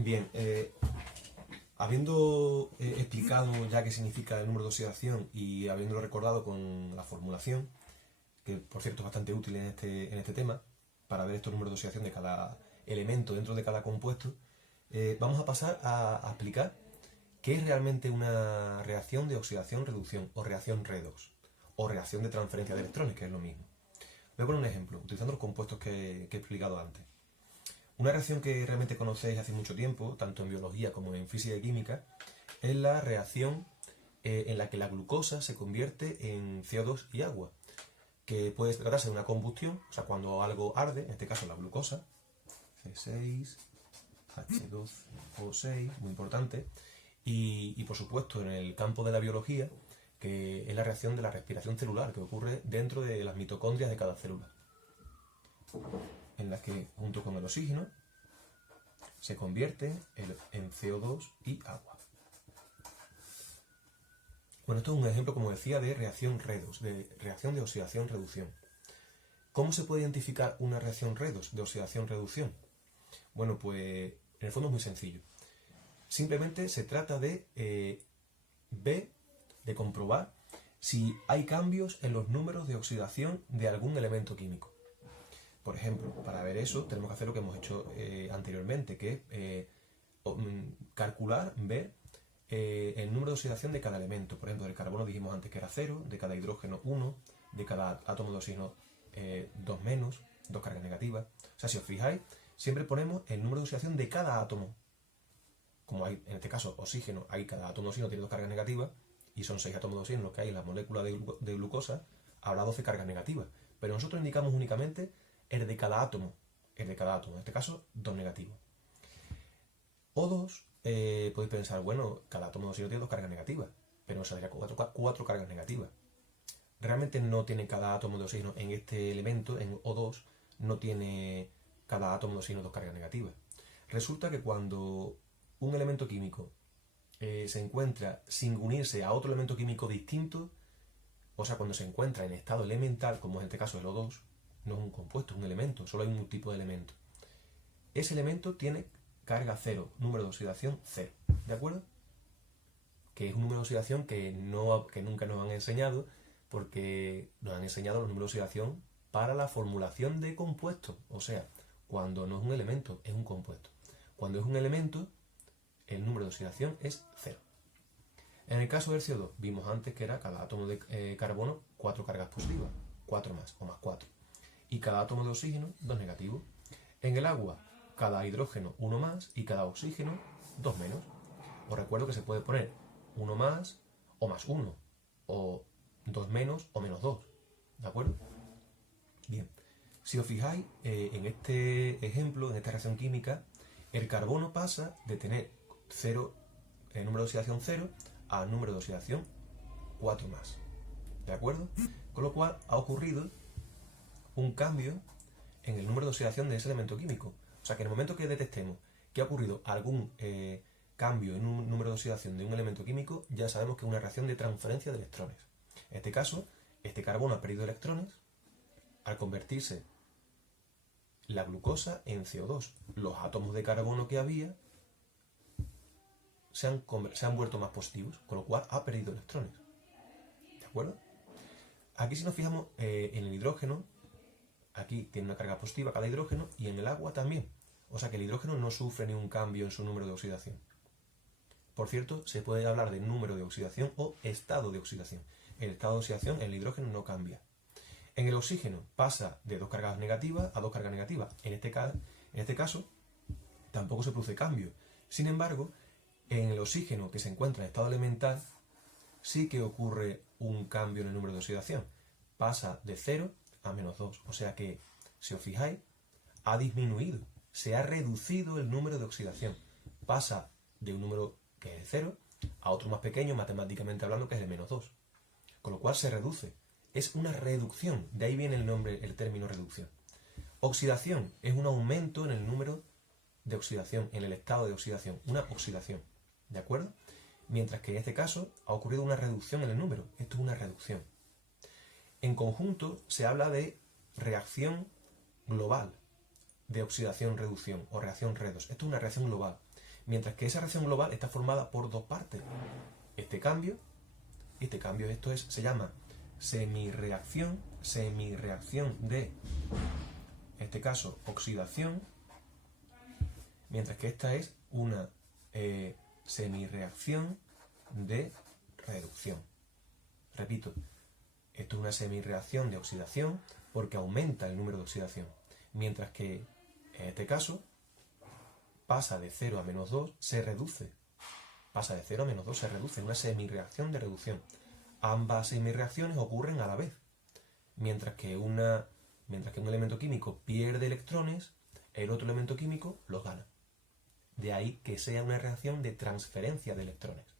Bien, habiendo explicado ya qué significa el número de oxidación y habiéndolo recordado con la formulación, que por cierto es bastante útil en este tema, para ver estos números de oxidación de cada elemento dentro de cada compuesto, vamos a pasar a explicar qué es realmente una reacción de oxidación-reducción, o reacción redox, o reacción de transferencia de electrones, que es lo mismo. Voy a poner un ejemplo, utilizando los compuestos que he explicado antes. Una reacción que realmente conocéis hace mucho tiempo, tanto en biología como en física y química, es la reacción en la que la glucosa se convierte en CO2 y agua, que puede tratarse de una combustión, o sea, cuando algo arde, en este caso la glucosa, C6H12O6, muy importante, y por supuesto en el campo de la biología, que es la reacción de la respiración celular, que ocurre dentro de las mitocondrias de cada célula, en las que junto con el oxígeno se convierten en CO2 y agua. Bueno, esto es un ejemplo, como decía, de reacción redox, de reacción de oxidación-reducción. ¿Cómo se puede identificar una reacción redox de oxidación-reducción? Bueno, pues en el fondo es muy sencillo. Simplemente se trata de de comprobar si hay cambios en los números de oxidación de algún elemento químico. Por ejemplo, para ver eso tenemos que hacer lo que hemos hecho anteriormente, que es calcular, ver el número de oxidación de cada elemento. Por ejemplo, del carbono dijimos antes que era 0, de cada hidrógeno 1, de cada átomo de oxígeno 2 menos, 2 cargas negativas. O sea, si os fijáis, siempre ponemos el número de oxidación de cada átomo. Como hay, en este caso, oxígeno, cada átomo de oxígeno tiene 2 cargas negativas, y son 6 átomos de oxígeno los que hay en la molécula de glucosa, habrá 12 cargas negativas. Pero nosotros indicamos únicamente el de cada átomo, en este caso 2 negativos. O2, podéis pensar, bueno, cada átomo de oxígeno tiene 2 cargas negativas, pero nos saldría 4 cargas negativas. Realmente no tiene cada átomo de oxígeno en este elemento, en O2, no tiene cada átomo de oxígeno 2 cargas negativas. Resulta que cuando un elemento químico se encuentra sin unirse a otro elemento químico distinto, o sea, cuando se encuentra en estado elemental, como en este caso el O2, no es un compuesto, es un elemento, solo hay un tipo de elemento. Ese elemento tiene carga 0, número de oxidación 0, ¿de acuerdo? Que es un número de oxidación que nunca nos han enseñado, porque nos han enseñado los números de oxidación para la formulación de compuestos, o sea, cuando no es un elemento, es un compuesto. Cuando es un elemento, el número de oxidación es 0. En el caso del CO2, vimos antes que era cada átomo de carbono 4 cargas positivas, 4 más o más 4. Y cada átomo de oxígeno 2 negativos. En el agua, cada hidrógeno 1 más y cada oxígeno 2 menos. Os recuerdo que se puede poner 1 más o más 1, o 2 menos o menos 2, ¿de acuerdo? Bien, si os fijáis en este ejemplo, en esta reacción química, el carbono pasa de tener 0, el número de oxidación 0, al número de oxidación 4 más, ¿de acuerdo? Con lo cual ha ocurrido un cambio en el número de oxidación de ese elemento químico. O sea que en el momento que detectemos que ha ocurrido algún cambio en un número de oxidación de un elemento químico, ya sabemos que es una reacción de transferencia de electrones. En este caso, este carbono ha perdido electrones al convertirse la glucosa en CO2. Los átomos de carbono que había se han vuelto más positivos, con lo cual ha perdido electrones. ¿De acuerdo? Aquí si nos fijamos en el hidrógeno, aquí tiene una carga positiva cada hidrógeno, y en el agua también. O sea que el hidrógeno no sufre ningún cambio en su número de oxidación. Por cierto, se puede hablar de número de oxidación o estado de oxidación. El estado de oxidación, el hidrógeno no cambia. En el oxígeno pasa de 2 cargas negativas a 2 cargas negativas. En este caso, tampoco se produce cambio. Sin embargo, en el oxígeno que se encuentra en estado elemental, sí que ocurre un cambio en el número de oxidación. Pasa de 0 a menos 2. O sea que, si os fijáis, ha disminuido. Se ha reducido el número de oxidación. Pasa de un número que es de 0 a otro más pequeño, matemáticamente hablando, que es de menos 2. Con lo cual se reduce. Es una reducción. De ahí viene el nombre, el término reducción. Oxidación es un aumento en el número de oxidación, en el estado de oxidación. Una oxidación. ¿De acuerdo? Mientras que en este caso ha ocurrido una reducción en el número. Esto es una reducción. En conjunto se habla de reacción global de oxidación-reducción o reacción redox. Esto es una reacción global. Mientras que esa reacción global está formada por dos partes. Este cambio, esto se llama semirreacción de, en este caso, oxidación, mientras que esta es una semirreacción de reducción. Repito, esto es una semirreacción de oxidación porque aumenta el número de oxidación, mientras que en este caso pasa de 0 a menos 2, se reduce. Pasa de 0 a menos 2, se reduce, una semirreacción de reducción. Ambas semirreacciones ocurren a la vez. Mientras que un elemento químico pierde electrones, el otro elemento químico los gana. De ahí que sea una reacción de transferencia de electrones.